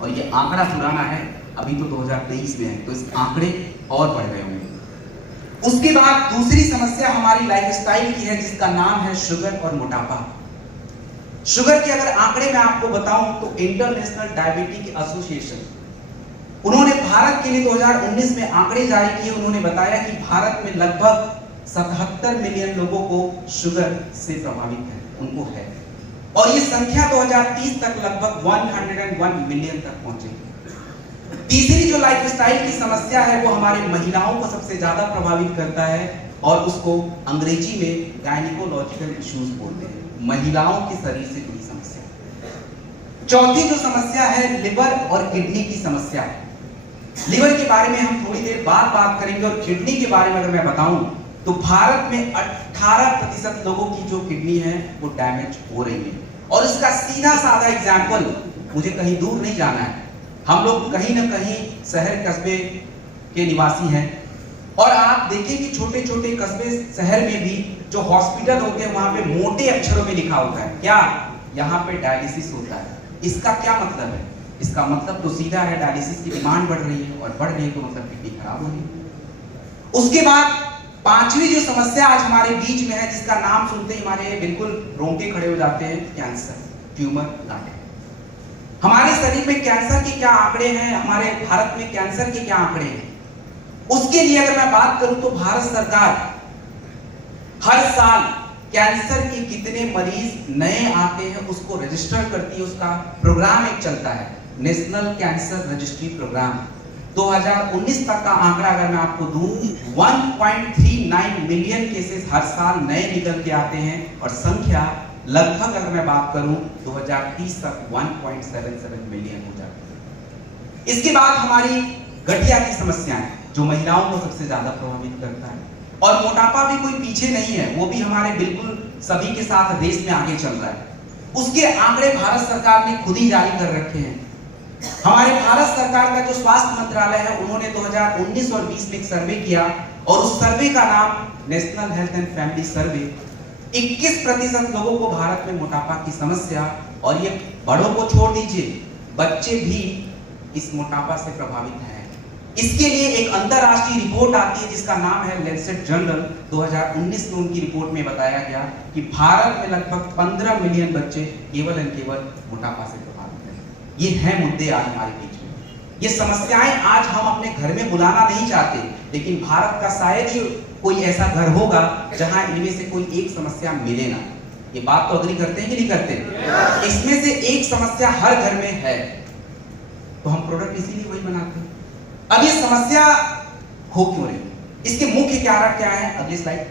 और ये आंकड़ा पुराना है, अभी तो 2023 में है, तो इस आंकड़े और बढ़ गए होंगे। उसके बाद दूसरी समस्या हमारी लाइफस्टाइल की है, जिसका नाम है शुगर और मोटापा। शुगर के अगर आंकड़े मैं आपको बताऊं तो इंटरनेशनल डायबिटिक एसोसिएशन, उन्होंने भारत के लिए 2019 में आंकड़े जारी किए। उन्होंने बताया कि भारत में लगभग 77 मिलियन लोगों को शुगर से प्रभावित है, उनको है, और ये संख्या 2030 तक लगभग 101 मिलियन तक पहुंचेगी। तीसरी जो लाइफस्टाइल की समस्या है वो हमारे महिलाओं को सबसे ज्यादा प्रभावित करता है, और उसको अंग्रेजी में गायनिकोलॉजिकल इश्यूज बोलते हैं, महिलाओं के शरीर से जुड़ी समस्या। चौथी जो समस्या है लिवर और किडनी की समस्या। लिवर के बारे में हम थोड़ी देर बाद बात करेंगे, और किडनी के बारे में अगर मैं बताऊं तो भारत में 18% लोगों की जो किडनी है वो डैमेज हो रही है। और इसका सीधा साधा एग्जाम्पल, मुझे कहीं दूर नहीं जाना है, हम लोग कहीं ना कहीं शहर कस्बे के निवासी हैं, और आप देखिए कि छोटे छोटे कस्बे शहर में भी जो हॉस्पिटल होते हैं वहां पे मोटे अक्षरों में लिखा होता है क्या, यहाँ पे डायलिसिस होता है। इसका क्या मतलब है? इसका मतलब तो सीधा है, डायलिसिस की डिमांड बढ़ रही है, और बढ़ रही है तो मतलब किडनी खराब हो रही है। उसके बाद पांचवी जो समस्या आज हमारे बीच में है, जिसका नाम सुनते ही हमारे बिल्कुल रोंगटे खड़े हो जाते हैं, कैंसर, ट्यूमर, गांठें। हमारे शरीर में कैंसर के क्या आंकड़े हैं, हमारे भारत में कैंसर के क्या आंकड़े हैं, उसके लिए अगर मैं बात करूं तो भारत सरकार हर साल कैंसर के कितने मरीज नए आते हैं उसको रजिस्टर करती है। उसका प्रोग्राम एक चलता है, नेशनल कैंसर रजिस्ट्री प्रोग्राम। 2019 तक का आंकड़ा अगर मैं आपको दूं, 1.39 मिलियन केसेस हर साल नए निकल के आते हैं, और संख्या लगभग अगर मैं बात करूं 2030 तक 1.77 मिलियन हो जाती है। इसके बाद हमारी गठिया की समस्याएं, जो महिलाओं को सबसे ज्यादा प्रभावित करता है, और मोटापा भी कोई पीछे नहीं है, वो भी हमारे बिल्कुल सभी के साथ रेस में आगे चल रहा है। उसके आंकड़े भारत सरकार ने खुद ही जारी कर रखे हैं। हमारे भारत सरकार का जो स्वास्थ्य मंत्रालय है, उन्होंने 2019 और 20 में एक सर्वे किया, और उस सर्वे का नाम नेशनल हेल्थ एंड फैमिली सर्वे। 21% लोगों को भारत में मोटापा की समस्या, और ये बड़ों को छोड़ दीजिए, बच्चे भी इस मोटापा से प्रभावित हैं। इसके लिए एक अंतरराष्ट्रीय रिपोर्ट आती है जिसका नाम है लैंसेट जर्नल। 2019 में उनकी रिपोर्ट में बताया गया कि भारत में लगभग 15 मिलियन बच्चे केवल और केवल मोटापा से प्रभावित हैं। ये हैं मुद्दे आज हमारे बीच में। ये समस्याएं आज हम अपने घर में बुलाना नहीं चाहते, लेकिन भारत का शायद ही कोई ऐसा घर होगा जहां इनमें से कोई एक समस्या मिले ना। ये बात तो अग्री करते हैं कि नहीं करते? इसमें से एक समस्या हर घर में है, तो हम प्रोडक्ट इसीलिए वही बनाते हैं। अब ये समस्या हो क्यों रही? इसके मुख्य कारण क्या है? अगली स्लाइड।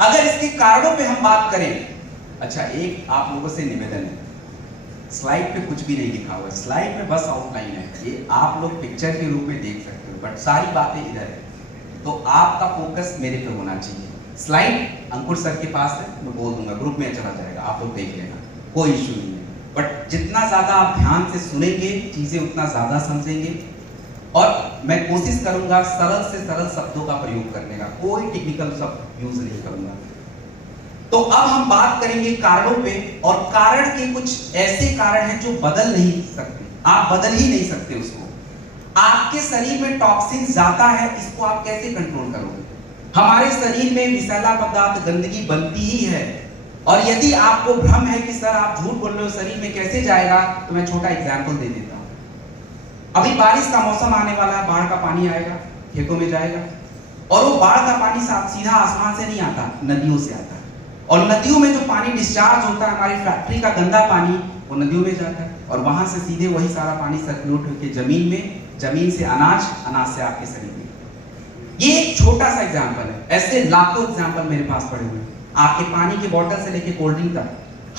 अगर इसके कारणों पे हम बात करें, अच्छा एक आप लोगों से निवेदन है, स्लाइड पे कुछ भी नहीं लिखा हुआ है, स्लाइड में बस आउटलाइन है, ये आप लोग पिक्चर के रूप में देख सकते हो, बट सारी बातें इधर है, तो आपका फोकस मेरे पे होना चाहिए। स्लाइड अंकुर सर के पास है, मैं बोल दूंगा, ग्रुप में चला जाएगा, आप लोग देख लेना, कोई इश्यू नहीं है। बट जितना ज्यादा आप ध्यान से सुनेंगे चीजें उतना ज्यादा समझेंगे, और मैं कोशिश करूंगा सरल से सरल शब्दों का प्रयोग करने का, कोई टेक्निकल शब्द यूज नहीं करूंगा। तो अब हम बात करेंगे कारणों पे, और कारण के कुछ ऐसे कारण हैं जो बदल नहीं सकते, आप बदल ही नहीं सकते उसको। आपके शरीर में टॉक्सिन जाता है, इसको आप कैसे कंट्रोल करोगे? हमारे शरीर में विषैला पदार्थ, गंदगी बनती ही है, और यदि आपको भ्रम है कि सर आप झूठ बोल रहे हो, शरीर में कैसे जाएगा, तो मैं छोटा एग्जाम्पल दे देता हूं। अभी बारिश का मौसम आने वाला है, बाढ़ का पानी आएगा, खेतों में जाएगा, और वो बाढ़ का पानी सीधा आसमान से नहीं आता, नदियों से आता है, और नदियों में जो पानी डिस्चार्ज होता है, हमारी फैक्ट्री का गंदा पानी, वो नदियों में जाता है, और वहां से सीधे वही सारा पानी सर्कुलेट होकर जमीन में, जमीन से अनाज, अनाज से आपके शरीर में। ये एक छोटा सा एग्जाम्पल है, ऐसे लाखों एग्जाम्पल मेरे पास पड़े हुए हैं। आपके पानी के बॉटल से लेके कोल्ड ड्रिंक तक,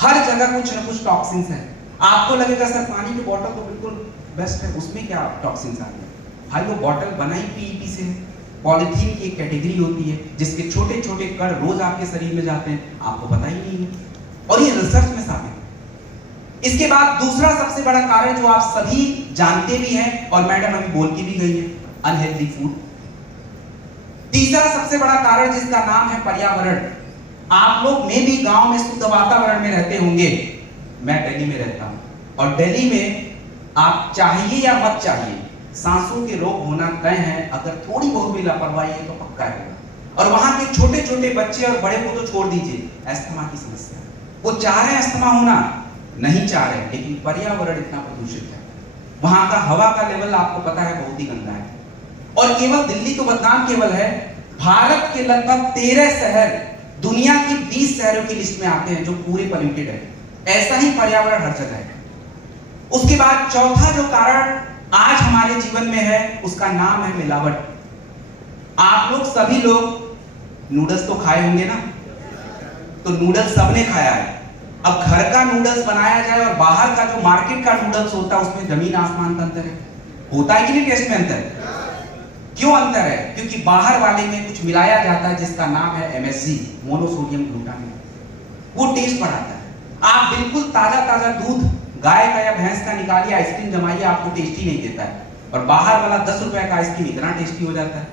हर जगह कुछ ना कुछ टॉक्सिन्स है। आपको लगेगा सर पानी की बॉटल तो बिल्कुल बेस्ट है, उसमें क्या टॉक्सिन्स आ गए? भाई वो बॉटल बनाई पीईटी से, पॉलीथीन की एक कैटेगरी होती है जिसके छोटे छोटे कण रोज आपके शरीर में जाते हैं, आपको पता ही नहीं है, और ये रिसर्च में साबित है। इसके बाद दूसरा सबसे बड़ा कारण जो आप सभी जानते भी हैं, और मैडम अभी बोल के भी गई है, अनहेल्दी फूड। तीसरा सबसे बड़ा कारण जिसका नाम है पर्यावरण। आप लोग में भी गांव में शुद्ध वातावरण में रहते होंगे, मैं दिल्ली में रहता हूं, और दिल्ली में आप चाहिए या मत चाहिए, सांसों के रोग होना तय है। अगर थोड़ी बहुत भी लापरवाही है तो पक्का है। और वहां के छोटे छोटे बच्चे और बड़े को तो छोड़ दीजिए, अस्थमा की समस्या, वो चाह रहे हैं अस्थमा होना, नहीं चाह रहे, लेकिन पर्यावरण इतना प्रदूषित है, वहां का हवा का लेवल आपको पता है बहुत ही गंदा है। और केवल दिल्ली तो बदनाम केवल है, भारत के लगभग 13 शहर दुनिया की 20 शहरों की लिस्ट में आते हैं जो पूरे पोल्यूटेड है। ऐसा ही पर्यावरण हर जगह है। उसके बाद चौथा जो कारण आज हमारे जीवन में है उसका नाम है मिलावट। आप लोग सभी लोग नूडल्स तो खाए होंगे ना, तो नूडल्स सबने खाया है। अब घर का नूडल्स बनाया जाए और बाहर का जो मार्केट का नूडल्स होता है उसमें जमीन आसमान का अंतर है। होता है कि नहीं टेस्ट में अंतर? क्यों अंतर है? क्योंकि बाहर वाले में कुछ मिलाया जाता है जिसका नाम है MSG, मोनोसोडियम ग्लूटामेट। वो टेस्ट बढ़ाता है। आप बिल्कुल ताजा ताजा दूध गाय का या भैंस का निकालिए, आइसक्रीम जमाइए, आपको टेस्टी नहीं देता है। और बाहर वाला 10 रुपए का आइसक्रीम इतना टेस्टी हो जाता है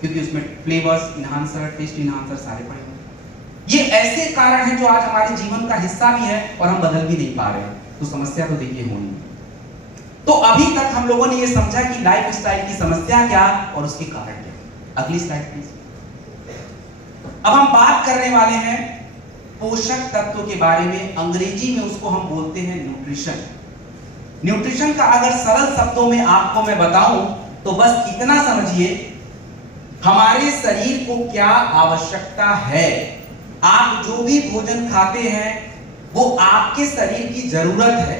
क्योंकि उसमें फ्लेवर्स, इन्हांसर, टेस्ट इन्हांसर सारे पड़े हुए। ये ऐसे कारण हैं जो आज हमारे जीवन का हिस्सा भी है और हम बदल भी नहीं पा रहे हैं। तो समस्या तो देखिए होनी। तो अभी तक हम लोगों ने ये समझा कि लाइफ स्टाइल की समस्या क्या और उसके कारण क्या। अगली स्लाइड प्लीज। अब हम बात करने वाले हैं पोषक तत्व के बारे में। अंग्रेजी में उसको हम बोलते हैं न्यूट्रिशन। न्यूट्रिशन का अगर सरल शब्दों में आपको मैं बताऊं तो बस इतना समझिए, हमारे शरीर को क्या आवश्यकता है। आप जो भी भोजन खाते हैं वो आपके शरीर की जरूरत है,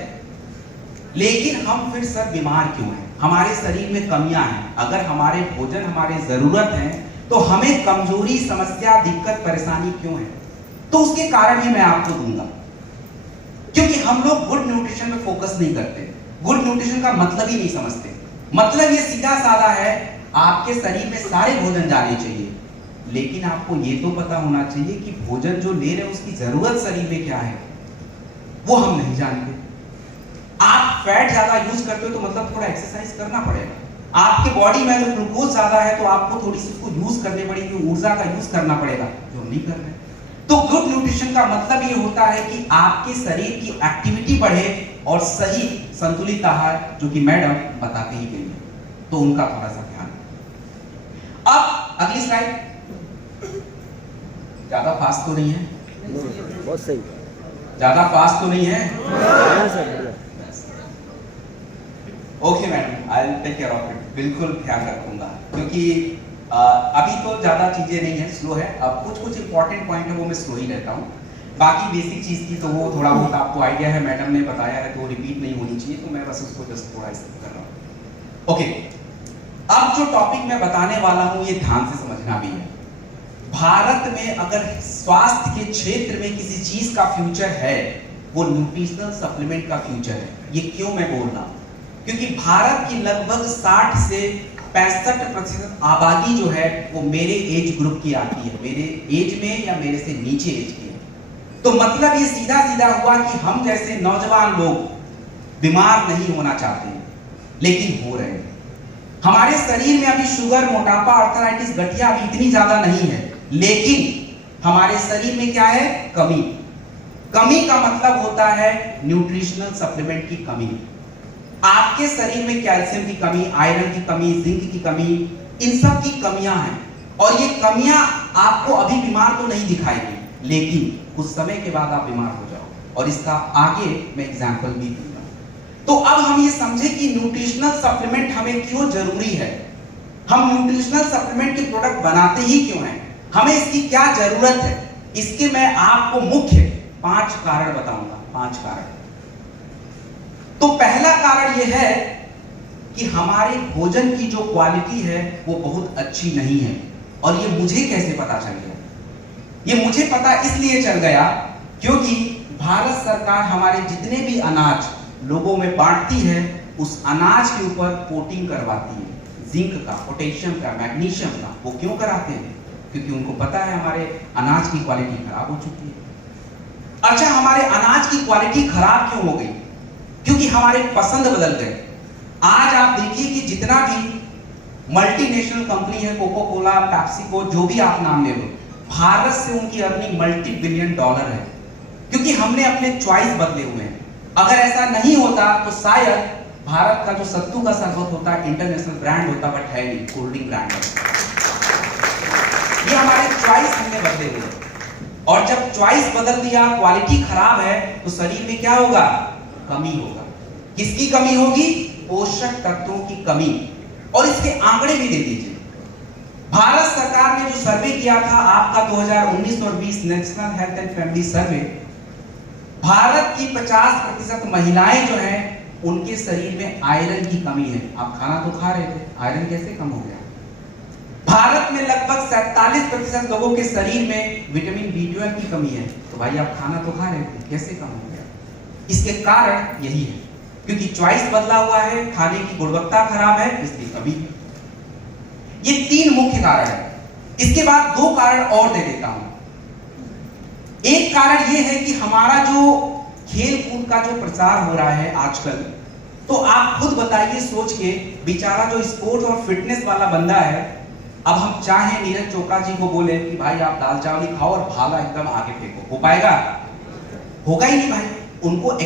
लेकिन हम फिर सब बीमार क्यों हैं? हमारे शरीर में कमियां हैं। अगर हमारे भोजन हमारे जरूरत है तो हमें कमजोरी, समस्या, दिक्कत, परेशानी क्यों है? तो उसके कारण ही मैं आपको दूंगा। क्योंकि हम लोग गुड न्यूट्रिशन में फोकस नहीं करते, गुड न्यूट्रिशन का मतलब ही नहीं समझते। मतलब ये सीधा साधा है, आपके शरीर में सारे भोजन जाने चाहिए, लेकिन आपको ये तो पता होना चाहिए कि भोजन जो ले रहे हैं उसकी जरूरत शरीर में क्या है, वो हम नहीं जानते। आप फैट ज्यादा यूज करते हो तो मतलब थोड़ा एक्सरसाइज करना पड़ेगा। आपके बॉडी में अगर ग्लूकोज ज्यादा है तो आपको थोड़ी सी उसको यूज करनी पड़ेगी, ऊर्जा का यूज करना पड़ेगा, जो हम नहीं कर रहे। तो गुड न्यूट्रिशन का मतलब ये होता है कि आपके शरीर की एक्टिविटी बढ़े और सही संतुलित आहार, जो कि मैडम बताते ही गई है, तो उनका थोड़ा सा ध्यान। अब अगली स्लाइड। ज्यादा फास्ट तो नहीं है? बहुत सही। ज्यादा फास्ट तो नहीं है? Okay madam, I will take care of it. बिल्कुल ध्यान रखूंगा, क्योंकि अभी तो ज्यादा चीजें नहीं है, स्लो है। अब कुछ इंपॉर्टेंट पॉइंट है वो मैं स्लो ही रहता हूँ। बाकी बेसिक चीज की तो वो थोड़ा बहुत आपको आइडिया है, मैडम ने बताया है, तो रिपीट नहीं होनी चाहिए, तो मैं बस उसको जस्ट थोड़ा स्किप कर रहा हूँ। ओके, अब जो टॉपिक मैं बताने वाला हूँ ये ध्यान से समझना भी है। भारत में अगर स्वास्थ्य के क्षेत्र में किसी चीज का फ्यूचर है वो न्यूट्रिशनल सप्लीमेंट का फ्यूचर है। ये क्यों मैं बोल रहा हूँ? क्योंकि भारत की लगभग 60 से 65% आबादी जो है वो मेरे एज ग्रुप की आती है, मेरे एज में या मेरे से नीचे एज की है। तो मतलब ये सीधा सीधा हुआ कि हम जैसे नौजवान लोग बीमार नहीं होना चाहते, लेकिन हो रहे हैं। हमारे शरीर में अभी शुगर, मोटापा, आर्थराइटिस, गठिया अभी इतनी ज्यादा नहीं है, लेकिन हमारे शरीर में क्या है? कमी। कमी का मतलब होता है न्यूट्रिशनल सप्लीमेंट की कमी। आपके शरीर में कैल्शियम की कमी, आयरन की कमी, जिंक की कमी, इन सब की कमियां हैं। और ये कमियां आपको अभी बीमार तो नहीं दिखाएगी, लेकिन कुछ समय के बाद आप बीमार हो जाओगे, और इसका आगे मैं एग्जांपल भी दूंगा। तो अब हम ये समझे कि न्यूट्रिशनल सप्लीमेंट हमें क्यों जरूरी है, हम न्यूट्रिशनल सप्लीमेंट के प्रोडक्ट बनाते ही क्यों हैं, हमें इसकी क्या जरूरत है। इसके मैं आपको मुख्य 5 कारण बताऊंगा। 5 कारण। तो पहला कारण यह है कि हमारे भोजन की जो क्वालिटी है वो बहुत अच्छी नहीं है। और ये मुझे कैसे पता चल गया? ये मुझे पता इसलिए चल गया क्योंकि भारत सरकार हमारे जितने भी अनाज लोगों में बांटती है, उस अनाज के ऊपर कोटिंग करवाती है, जिंक का, पोटेशियम का, मैग्नीशियम का। वो क्यों कराते हैं? क्योंकि उनको पता है हमारे अनाज की क्वालिटी खराब हो चुकी है। अच्छा, हमारे अनाज की क्वालिटी खराब क्यों हो गई? क्योंकि हमारे पसंद बदल गए। आज आप देखिए कि जितना भी मल्टीनेशनल कंपनी है, कोको कोला, पेप्सिको, जो भी आप नाम ले लो, भारत से उनकी अर्निंग मल्टी बिलियन डॉलर है, क्योंकि हमने अपने चॉइस बदले हुए हैं। अगर ऐसा नहीं होता तो शायद भारत का जो सत्तू का शरबत होता है इंटरनेशनल ब्रांड होता, बट है नहीं, कोल्ड ड्रिंक ब्रांड है। ये हमारे चॉइस हमने बदले हुए, और जब चॉइस बदल दिया, क्वालिटी खराब है, तो शरीर में क्या होगा? कमी होगा। किसकी कमी होगी? पोषक तत्वों की कमी। और इसके आंकड़े भी दे दीजिए। भारत सरकार ने जो सर्वे किया था आपका 2019 और 20 नेशनल हेल्थ एंड फैमिली सर्वे, भारत की 50% महिलाएं जो हैं उनके शरीर में आयरन की कमी है। आप खाना तो खा रहे थे, आयरन कैसे कम हो गया? भारत में लगभग 47% लोगों के शरीर में विटामिन B12 की कमी है। तो भाई आप खाना तो खा रहे थे, कैसे कम हो गया? इसके कारण यही है, क्योंकि चॉइस बदला हुआ है, खाने की गुणवत्ता खराब है, इसकी कमी। ये 3 मुख्य कारण है। इसके बाद 2 कारण और दे देता हूं। एक कारण ये है कि हमारा जो खेल कूद का जो प्रचार हो रहा है आजकल, तो आप खुद बताइए सोच के, बेचारा जो स्पोर्ट्स और फिटनेस वाला बंदा है, अब हम चाहे नीरज चोपड़ा जी को बोले कि भाई आप दाल चावल ही खाओ और भाला एकदम आगे फेंको, हो पाएगा? होगा ही नहीं भाई। उनको